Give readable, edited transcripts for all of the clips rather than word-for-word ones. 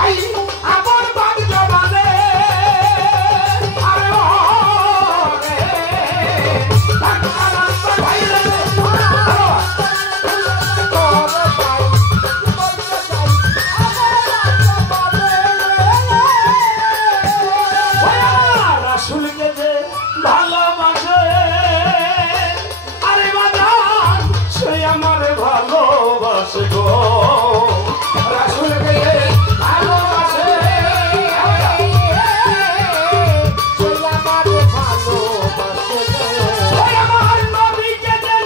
ভাই আমার বাদ জবানে আরে ও রে ঢাকার ভাই রে রাসূলকে যে ভালোবাসে আরে বাজান সে আমার ভালোবাসে গো রাসূলকে ভালোবাসে সে আমার ভালোবাসে ওই আমার নবীকে যে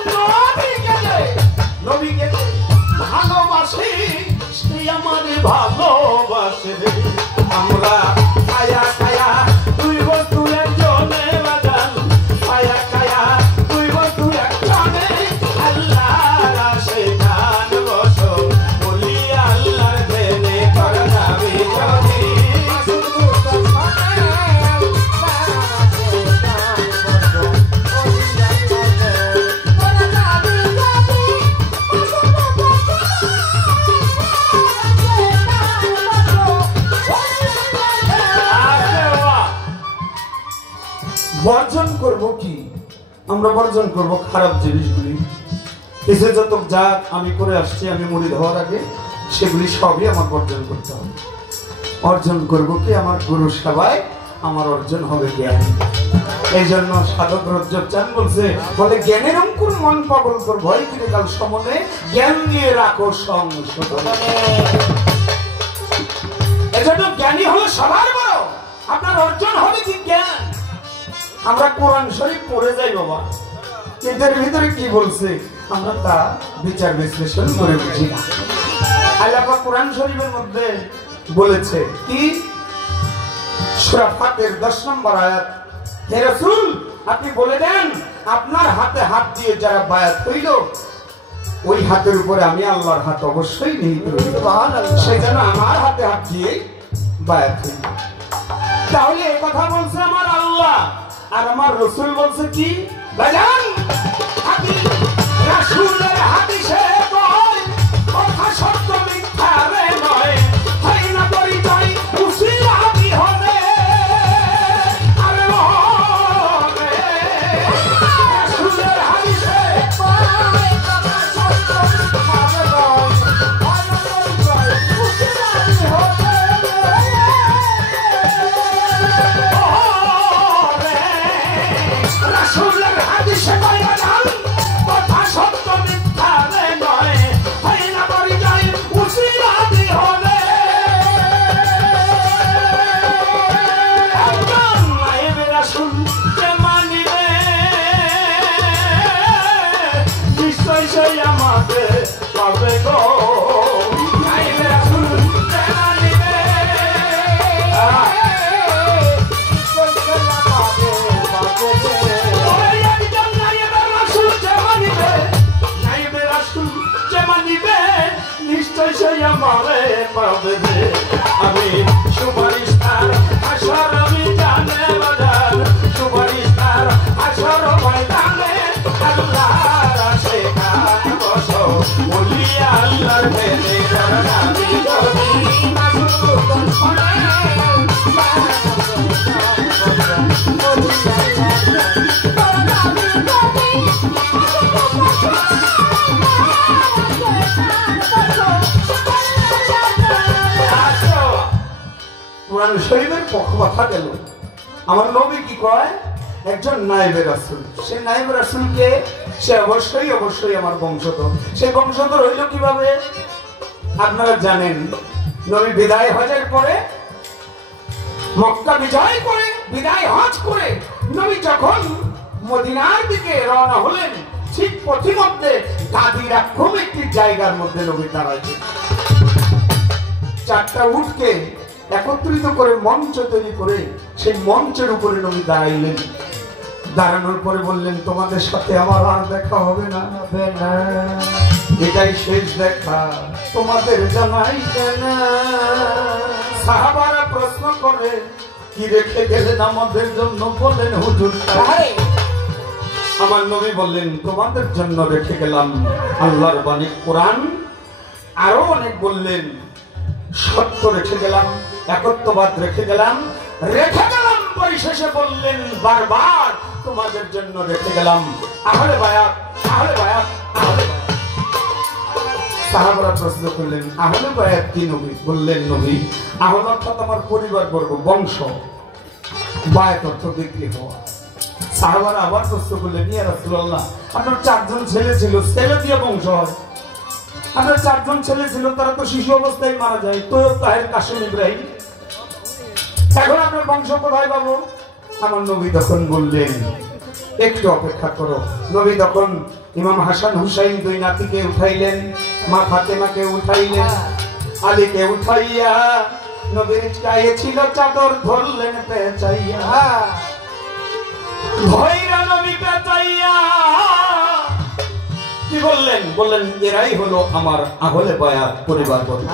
ভালোবাসে সে আমার ভালোবাসে আমরা কায়া কায়া দুই বস্তু একজনে বাজান কায়া কায়া দুই বস্তু একজনে আল্লাহর আশিকান বসো বলি আল্লাহর দেনে করনাবি যদি বর্জন করব কি আমরা বর্জন করব খারাপ জিনিসগুলি এসে যত জাত আমি করে আসছি আমি মুড়ি হওয়ার আগে সেগুলি সবই আমার বর্জন করতে হবে অর্জন করব কি আমার গুরু সেবায় আমার অর্জন হবে জ্ঞান এই জন্য সাধক রজ্জব চান বলছে বলে জ্ঞানের অঙ্কুর মন পাগল কর ভয় কিরে কাল সমনে জ্ঞান নিয়ে রাখো সংশোধনে এজন্য জ্ঞানী হলো সবার বড় আপনার অর্জন হবে কি জ্ঞান আমরা কোরআন শরীফ পড়ে যাই বাবা এদের ভিতরে কি বলছে আমরা তা বিচার বিশ্লেষণ করে বুঝি না আল্লাহ পাক কোরআন শরীফের মধ্যে বলেছে কি সূরা ফাতির 10 নম্বর আয়াত হে রাসূল আপনি বলে দেন আপনার হাতে হাত দিয়ে যারা বায়াত হইল ওই হাতের উপরে আমি আল্লাহর হাত অবশ্যই নিহিত রইল সুবহানাল্লাহ সেজন্য আমার হাতে হাত দিয়ে বায়াত হইল তাহলে এই কথা বলছে আমার আল্লাহ আর আমার রাসূল বলছে কি বাজান হাদিস রাসূলের হাদিসে কয় কথা সত্য মিথ্যা রে নয় হয় না পরিচয় উসিলাতি হবে আরে ও রে রাসূলের হাদিসে কয় কথা সত্য মিথ্যা রে নয় হয় না পরিচয় উসিলাতি হবে রাসূলের হাদিসে কয় বাজান কথা সত্য মিথ্যা রে নয় হয় না পরিচয় উসিলাতি হবে একজন নায়েবে রাসূল যে মানিবে নিশ্চয় সেই আমাকে পাবে গো নায়েবে রাসূল যে মানিবে নিশ্চয় সেই আমারে পাবে আমি সুপারিশ তার আসর আমি জানে বাজার সুপারিশ তার আসর ময়দানে আল্লাহর আশিকান বসো বলি আল্লাহর দেনে করনাবি যদি কোরআন শরীফের পক্ষ কথা গেল আমার নবী কি কয় একজন নায়েবে রাসূল সেই নায়েবে রাসূলকে সে অবশ্যই অবশ্যই আমার বংশধর সেই বংশধর হইল কিভাবে আপনারা জানেন নবী বিদায় হজের পরে মক্কা বিজয় করে বিদায় হজ করে নবী যখন মদিনার দিকে রওনা হলেন ঠিক পথিমধ্যে গাদিরা খুব একটি জায়গার মধ্যে নবী দাঁড়াইছেন চারটা উটকে একত্রিত করে মঞ্চ তৈরি করে সেই মঞ্চের উপরে নবী দাঁড়াইলেন দাঁড়ানোর পরে বললেন তোমাদের সাথে আমার আর দেখা হবে না এটাই শেষ দেখা তোমাদের জানাই কেন সাহাবারা প্রশ্ন করে কি রেখে গেলেন আমাদের জন্য বলেন হুজুর আমার নবী বললেন তোমাদের জন্য রেখে গেলাম আল্লাহর বাণী কোরআন আরো অনেক বললেন সত্য রেখে গেলাম, একত্ববাদ রেখে গেলাম, পরিশেষে বললেন বারবার তোমাদের জন্য রেখে গেলাম আহলে বায়াত, আহলে বায়াত, আহলে বায়াত। সাহাবারা প্রশ্ন করলেন আহলে বায়াত কি নবী? বললেন নবী আহলে অর্থাৎ আমার পরিবারবর্গ, বংশ, বায়াত অর্থ বিক্রি হওয়া। সাহাবারা আবার প্রশ্ন করলেন ইয়া রাসূলুল্লাহ আপনার 4 জন ছেলে ছিল, ছেলে দিয়ে বংশ হয়, আপনার 4 জন ছেলে ছিল, তারা তো শিশু অবস্থায় মারা যায়, তৈয়ব, তাহের, কাসেম, ইব্রাহিম, এখন আপনার বংশ কোথায় পাবো? আমার নবী তখন বললেন একটু অপেক্ষা করো। নবী তখন ইমাম হাসান হুসাইন 2 নাতিকে উঠাইলেন, মা ফাতেমাকে উঠাইলেন, আলীকে উঠাইয়া নবীর গায়ে ছিল চাদর, ধরলেন পেঁচাইয়া, ভয়রা নবী পেঁচাইয়া কি বললেন? বললেন এরাই হলো আমার আহলে বায়াত পরিবারবর্গ।